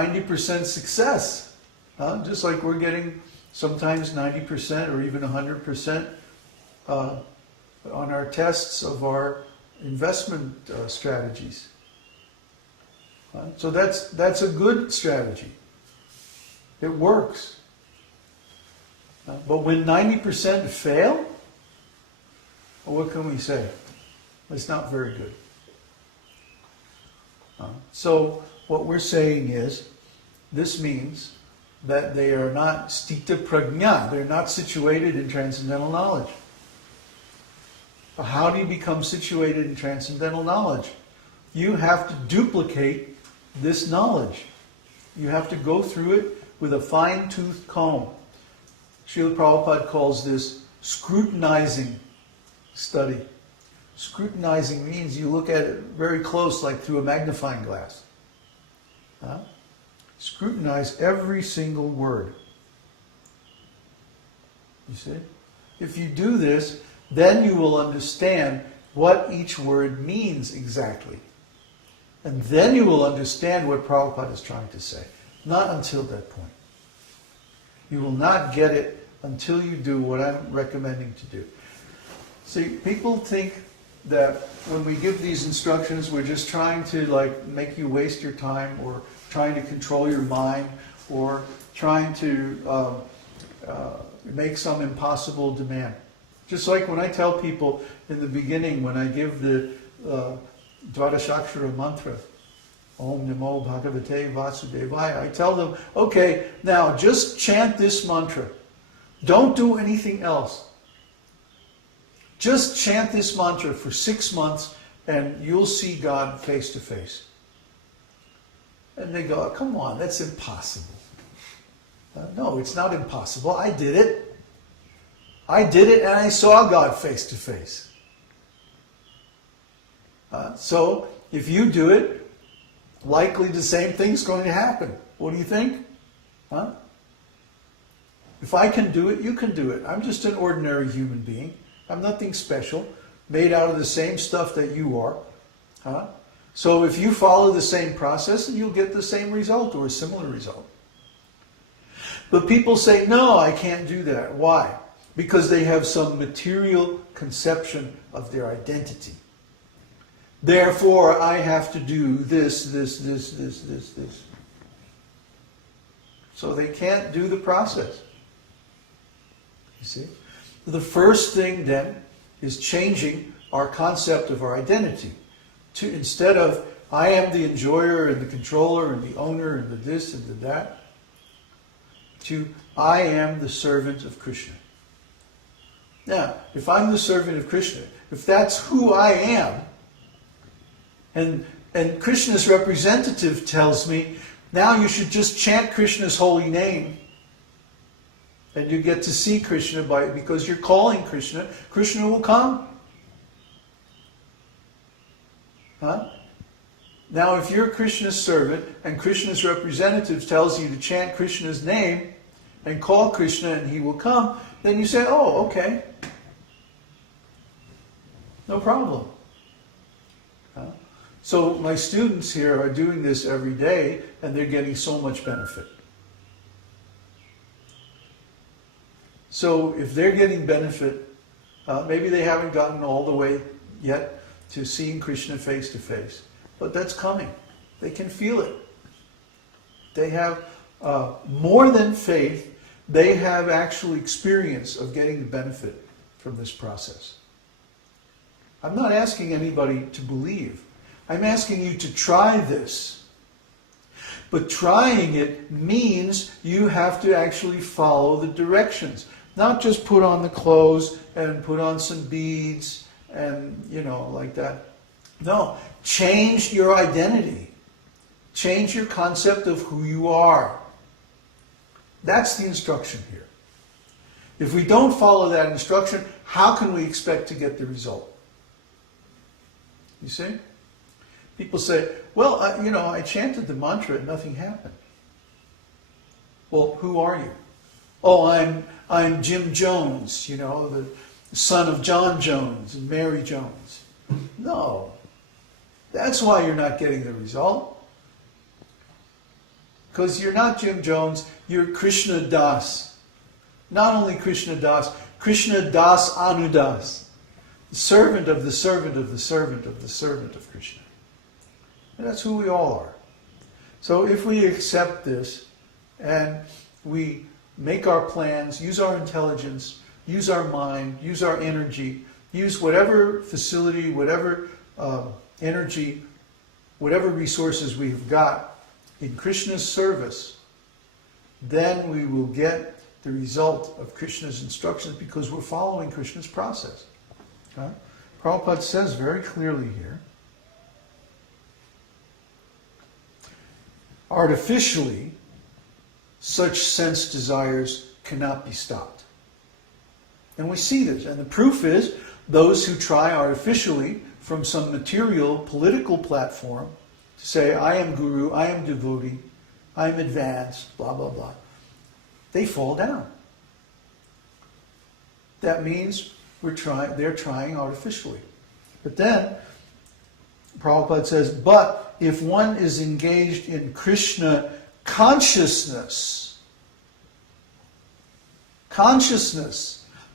90% success. Just like we're getting sometimes 90% or even 100% on our tests of our investment strategies. So that's a good strategy. It works. But when 90% fail, well, what can we say? It's not very good. So what we're saying is, this means that they are not sthita-prajñas, they're not situated in transcendental knowledge. How do you become situated in transcendental knowledge? You have to duplicate this knowledge. You have to go through it with a fine-tooth comb. Srila Prabhupada calls this scrutinizing study. Scrutinizing means you look at it very close, like through a magnifying glass. Scrutinize every single word. You see? If you do this, then you will understand what each word means exactly. And then you will understand what Prabhupada is trying to say. Not until that point. You will not get it until you do what I'm recommending to do. See, people think that when we give these instructions, we're just trying to make you waste your time, or trying to control your mind, or trying to make some impossible demand. Just like when I tell people in the beginning, when I give the Dvadashakshara mantra, Om Namo Bhagavate Vasudevaya, I tell them, okay, now just chant this mantra. Don't do anything else. Just chant this mantra for 6 months and you'll see God face to face. And they go, oh, come on, that's impossible. No, it's not impossible. I did it. I did it and I saw God face to face. So if you do it, likely the same thing's going to happen. What do you think? If I can do it, you can do it. I'm just an ordinary human being. I'm nothing special, made out of the same stuff that you are. So if you follow the same process, you'll get the same result or a similar result. But people say, no, I can't do that. Why? Because they have some material conception of their identity. Therefore, I have to do this. So they can't do the process. You see? The first thing then is changing our concept of our identity. To, instead of, I am the enjoyer and the controller and the owner and the this and the that, to, I am the servant of Krishna. Now, if I'm the servant of Krishna, if that's who I am, and Krishna's representative tells me, now you should just chant Krishna's holy name, and you get to see Krishna because you're calling Krishna, Krishna will come. Now if you're Krishna's servant and Krishna's representative tells you to chant Krishna's name and call Krishna and he will come, then you say, oh, okay. No problem. So my students here are doing this every day and they're getting so much benefit. So if they're getting benefit, maybe they haven't gotten all the way yet to seeing Krishna face to face, but that's coming. They can feel it. They have more than faith, they have actual experience of getting the benefit from this process. I'm not asking anybody to believe. I'm asking you to try this. But trying it means you have to actually follow the directions. Not just put on the clothes and put on some beads and, like that. No, change your identity. Change your concept of who you are. That's the instruction here. If we don't follow that instruction, how can we expect to get the result? You see? People say, well, I chanted the mantra and nothing happened. Well, who are you? Oh, I'm Jim Jones, the son of John Jones and Mary Jones. No. That's why you're not getting the result. Because you're not Jim Jones, you're Krishna Das. Not only Krishna Das, Krishna Das Anudas. The servant of the servant of the servant of the servant of Krishna. And that's who we all are. So if we accept this and we make our plans, use our intelligence, use our mind, use our energy, use whatever facility, whatever energy, whatever resources we've got in Krishna's service, then we will get the result of Krishna's instructions because we're following Krishna's process. Okay? Prabhupada says very clearly here, artificially, such sense desires cannot be stopped. And we see this. And the proof is, those who try artificially from some material, political platform to say, I am guru, I am devotee, I am advanced, blah, blah, blah, they fall down. That means they're trying artificially. But then, Prabhupada says, but if one is engaged in Krishna consciousness,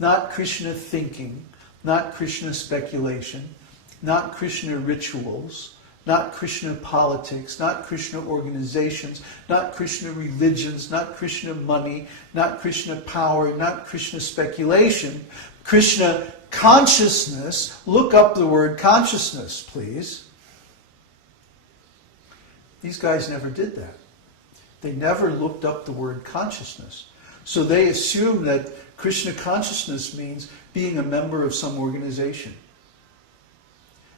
not Krishna thinking, not Krishna speculation, not Krishna rituals, not Krishna politics, not Krishna organizations, not Krishna religions, not Krishna money, not Krishna power, not Krishna speculation, Krishna consciousness. Look up the word consciousness, please. These guys never did that. They never looked up the word consciousness. So they assume that Krishna consciousness means being a member of some organization.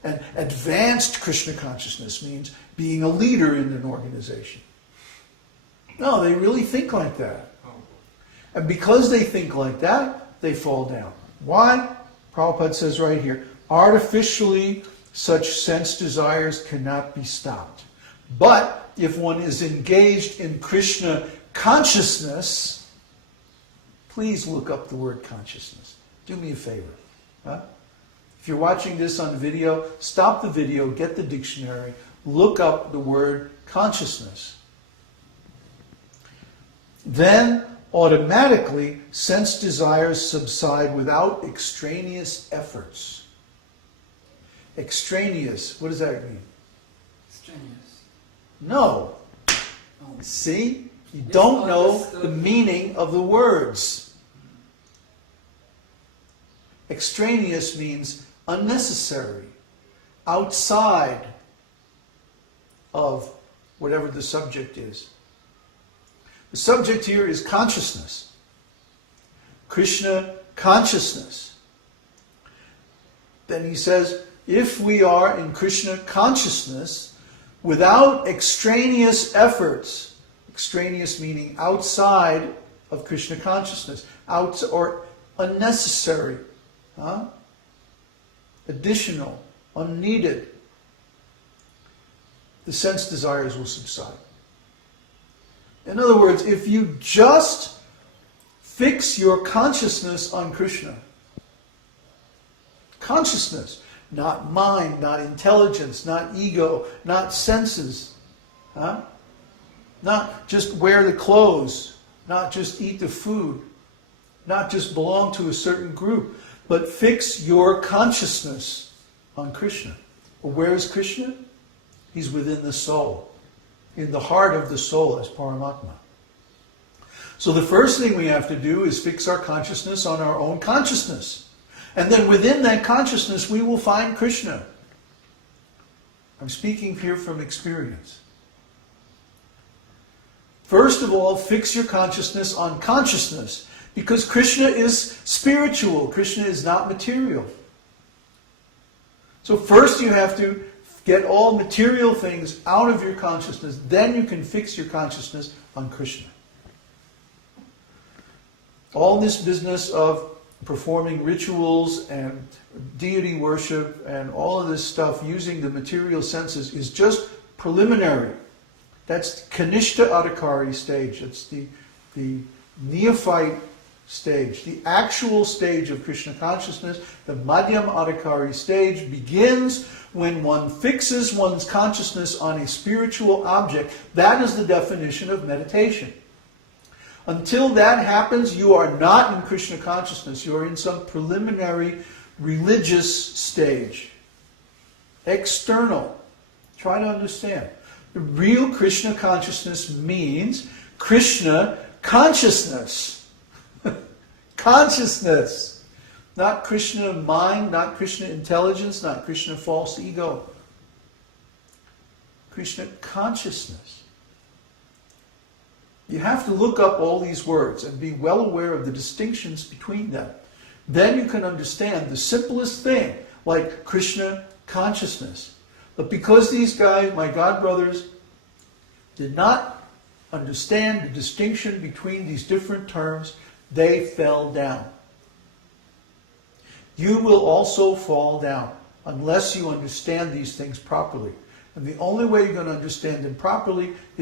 And advanced Krishna consciousness means being a leader in an organization. No, they really think like that. And because they think like that, they fall down. Why? Prabhupada says right here, artificially such sense desires cannot be stopped. But if one is engaged in Krishna consciousness, please look up the word consciousness. Do me a favor. Huh? If you're watching this on video, stop the video, get the dictionary, look up the word consciousness. Then, automatically, sense desires subside without extraneous efforts. Extraneous, what does that mean? Extraneous. No. Oh. See? You don't know the meaning of the words. Extraneous means unnecessary, outside of whatever the subject is. The subject here is consciousness. Krishna consciousness. Then he says, if we are in Krishna consciousness, without extraneous efforts, extraneous meaning outside of Krishna consciousness, or unnecessary, additional, unneeded, the sense desires will subside. In other words, if you just fix your consciousness on Krishna, consciousness, not mind, not intelligence, not ego, not senses, not just wear the clothes, not just eat the food, not just belong to a certain group, but fix your consciousness on Krishna. Well, where is Krishna? He's within the soul, in the heart of the soul as Paramatma. So the first thing we have to do is fix our consciousness on our own consciousness. And then within that consciousness we will find Krishna. I'm speaking here from experience. First of all, fix your consciousness on consciousness, because Krishna is spiritual. Krishna is not material. So first you have to get all material things out of your consciousness, then you can fix your consciousness on Krishna. All this business of performing rituals and deity worship and all of this stuff using the material senses is just preliminary. That's Kanishta Adhikari stage. It's the neophyte stage. The actual stage of Krishna consciousness, the madhyam adhikari stage, begins when one fixes one's consciousness on a spiritual object. That is the definition of meditation. Until that happens, you are not in Krishna consciousness. You are in some preliminary religious stage. External. Try to understand. The real Krishna consciousness means Krishna consciousness. Consciousness. Not Krishna mind, not Krishna intelligence, not Krishna false ego. Krishna consciousness. You have to look up all these words and be well aware of the distinctions between them. Then you can understand the simplest thing, like Krishna consciousness. But because these guys, my God brothers, did not understand the distinction between these different terms, they fell down. You will also fall down unless you understand these things properly. And the only way you're going to understand them properly is